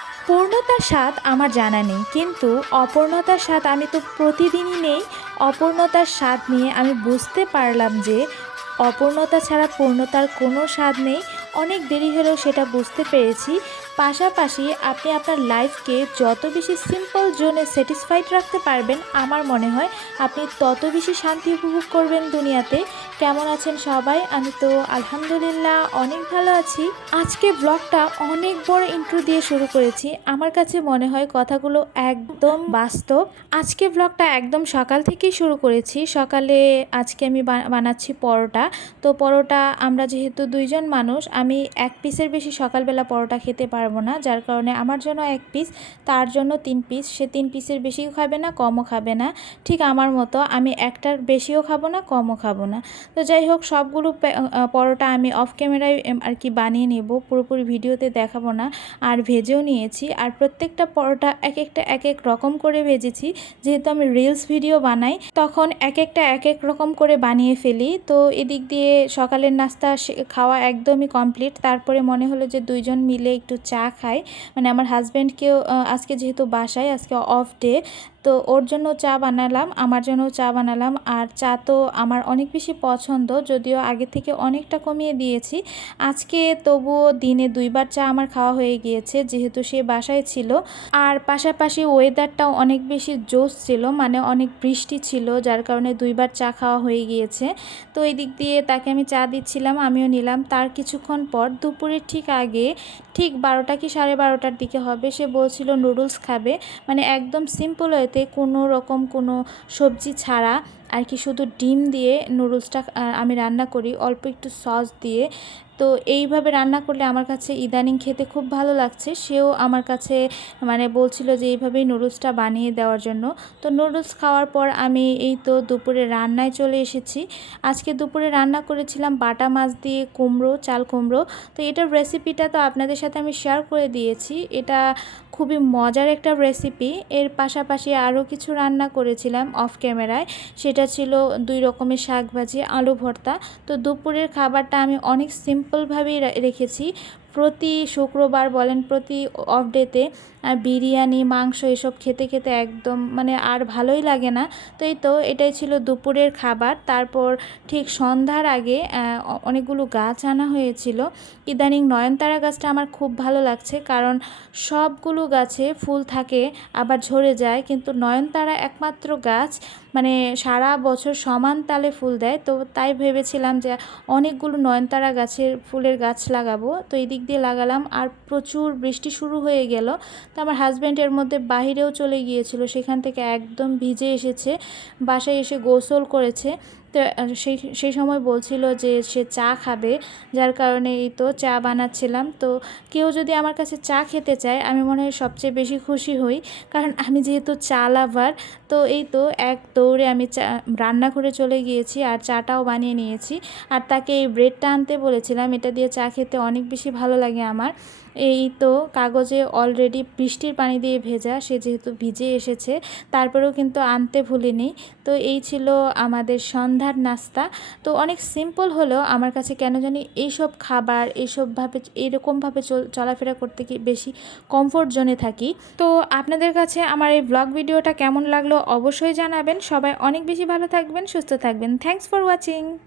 পূর্ণতার স্বাদ আমার জানা নেই, কিন্তু অপূর্ণতার স্বাদ আমি তো প্রতিদিনই নেই। অপূর্ণতার স্বাদ নিয়ে আমি বুঝতে পারলাম যে অপূর্ণতা ছাড়া পূর্ণতার কোনো স্বাদ নেই। অনেক দেরি হলেও সেটা বুঝতে পেরেছি। পাশাপাশি আপনি আপনার লাইফকে যত বেশি সিম্পল জোনে স্যাটিসফাইড রাখতে পারবেন, আমার মনে হয় আপনি তত বেশি শান্তি উপভোগ করবেন দুনিয়াতে। কেমন আছেন সবাই? আমি তো আলহামদুলিল্লাহ অনেক ভালো আছি। আজকে ব্লগটা অনেক বড় ইন্ট্রো দিয়ে শুরু করেছি। আমার কাছে মনে হয় কথাগুলো একদম বাস্তব। আজকে ব্লগটা একদম সকাল থেকেই শুরু করেছি। সকালে আজকে আমি বানাচ্ছি পরোটা। তো পরোটা আমরা যেহেতু দুইজন মানুষ, আমি এক পিসের বেশি সকালবেলা পরোটা খেতে পারব না। যার কারণে আমার জন্য এক পিস তার জন্য তিন পিস সে তিন পিসের বেশিও খাবে না, কমও খাবে না। ঠিক আমার মতো আমি একটার বেশিও খাব না, কমও খাব না। তো যাই হোক, সবগুলো পরোটা আমি অফ ক্যামেরায় আর কি বানিয়ে নেব। পুরোপুরি ভিডিওতে দেখাবো না। আর ভেজেও নিয়েছি। আর প্রত্যেকটা পরোটা এক একটা, এক এক রকম করে ভেজেছি। যেহেতু আমি রিলস ভিডিও বানাই, তখন এক একটা, এক এক রকম করে বানিয়ে ফেলি। তো এদিক দিয়ে সকালের নাস্তা খাওয়া একদমই কমপ্লিট তারপরে মনে হলো যে দুইজন মিলে একটু চা খাই মানে আমার হাজব্যান্ডকেও আজকে যেহেতু বাসায়, আজকে অফ ডে তো ওর জন্য চা বানালাম, আমার জন্য চা বানালাম, আর চা তো আমার অনেক বেশি পছন্দ, যদিও আগে থেকে অনেকটা কমিয়ে দিয়েছি। আজকে তবুও দিনে দুইবার চা আমার খাওয়া হয়ে গিয়েছে, যেহেতু সে বাসায় ছিল। আর পাশাপাশি ওয়েদারটাও অনেক বেশি জোস ছিল মানে অনেক বৃষ্টি ছিল, যার কারণে দুইবার চা খাওয়া হয়ে গিয়েছে। তো এই দিক দিয়ে তাকে আমি চা দিচ্ছিলাম, আমিও নিলাম। তার কিছুক্ষণ পর দুপুরের ঠিক আগে, ঠিক বারোটা কি সাড়ে বারোটার দিকে হবে, সে বলছিল নুডলস খাবে। মানে একদম সিম্পল ওয়েতে কোনো রকম কোনো সবজি ছাড়া আর কি শুধু ডিম দিয়ে নুডলসটা আমি রান্না করি, অল্প একটু সস দিয়ে। তো এইভাবে রান্না করলে আমার কাছে ইদানিং খেতে খুব ভালো লাগছে। সেও আমার কাছে মানে বলছিল যে এইভাবেই নুডলসটা বানিয়ে দেওয়ার জন্য। তো নুডলস খাওয়ার পর আমি এই তো দুপুরে রান্নায় চলে এসেছি। আজকে দুপুরে রান্না করেছিলাম বাটা মাছ দিয়ে কুমড়ো, চাল কুমড়ো। তো এটার রেসিপিটা তো আপনাদের সাথে আমি শেয়ার করে দিয়েছি। এটা খুবই মজার একটা রেসিপি এর পাশাপাশি আরও কিছু রান্না করেছিলাম অফ ক্যামেরায় সেটা ছিল দুই রকমের শাক ভাজি আলু ভর্তা। তো দুপুরের খাবারটা আমি অনেক সিম্পলভাবেই রেখেছি। প্রতি শুক্রবার বলেন প্রতি অফ ডেতে বিরিয়ানি, মাংস এসব খেতে খেতে একদম মানে আর ভালোই লাগে না। তো এই তো এটাই ছিল দুপুরের খাবার। তারপর ঠিক সন্ধ্যার আগে অনেকগুলো গাছ আনা হয়েছিল। ইদানিং নয়নতারা গাছটা আমার খুব ভালো লাগছে কারণ সবগুলো গাছে ফুল থাকে, আবার ঝরে যায়। কিন্তু নয়নতারা একমাত্র গাছ মানে সারা বছর সমান তালে ফুল দেয়। তো তাই ভেবেছিলাম যে অনেকগুলো নয়নতারা গাছের ফুলের গাছ লাগাবো। তো এই দিক দিয়ে লাগালাম আর প্রচুর বৃষ্টি শুরু হয়ে গেল। তো আমার হাজব্যান্ড এর মধ্যে বাহিরেও চলে গিয়েছিল। সেখান থেকে একদম ভিজে এসেছে। বাসায় এসে গোসল করেছে। তো সেই সেই সময় বলছিল যে সে চা খাবে, যার কারণে এই তো চা বানাচ্ছিলাম। তো কেউ যদি আমার কাছে চা খেতে চায়, আমি মনে হয় সবচেয়ে বেশি খুশি হই, কারণ আমি যেহেতু চা লাভার, তো এই তো এক দৌড়ে আমি চা, রান্না করে চলে গিয়েছি আর চাটাও বানিয়ে নিয়েছি। আর তাকে এই ব্রেডটা আনতে বলেছিলাম, এটা দিয়ে চা খেতে অনেক বেশি ভালো লাগে আমার। এই তো কাগজে অলরেডি বৃষ্টির পানি দিয়ে ভেজা, সে যেহেতু ভিজে এসেছে, তারপরেও কিন্তু আনতে ভুলিনি। তো এই ছিল আমাদের সন্ধ্যার নাস্তা। তো অনেক সিম্পল হলেও আমার কাছে কেন জানি এইসব খাবার এইসবভাবে এইরকমভাবে চল- চলাফেরা করতে কি বেশি কমফোর্ট জোনে থাকি। তো আপনাদের কাছে আমার এই ব্লগ ভিডিওটা কেমন লাগল অবশ্যই জানাবেন। সবাই অনেক বেশি ভালো থাকবেন, সুস্থ থাকবেন। Thanks for watching